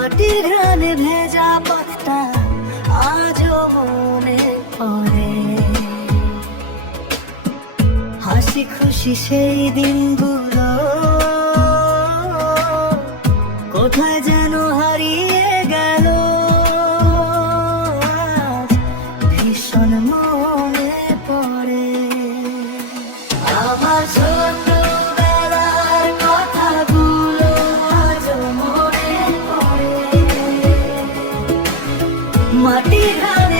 মাটির ঘ্রাণে ভেজা পাতা আজও মনে পড়ে। হাসি খুশি সেই দিনগুলো। কোথায় যেন মাটির ঘানে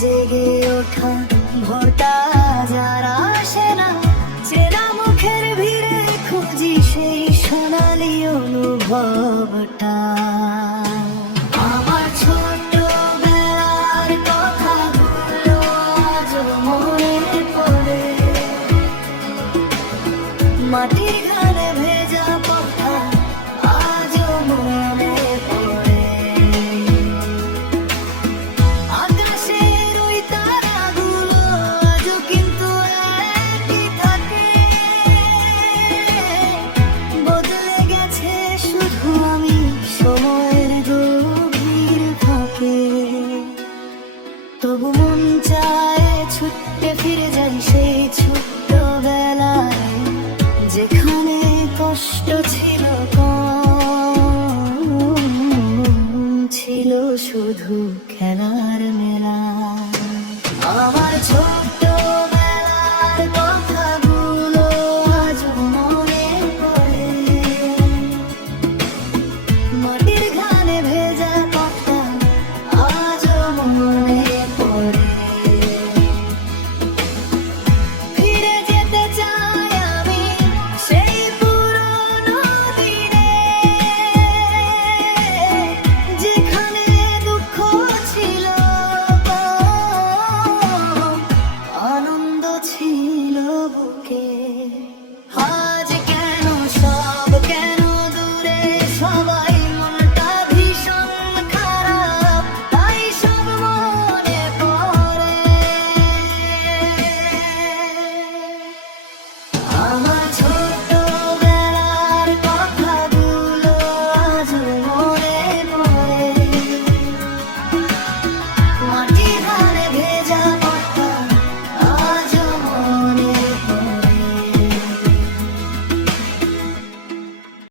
জেগে ওঠা ভোরটা যারা আসে না, চেনা মুখের ভিড়ে খুঁজি সেই সোনালি অনুভবটা। আমার ছোটবেলার কথাগুলো আজও মনে পড়ে। মাটির ফিরে যাই সেই ছোট্টবেলায় যেখানে কষ্ট ছিল কম ছিল শুধু খেলা।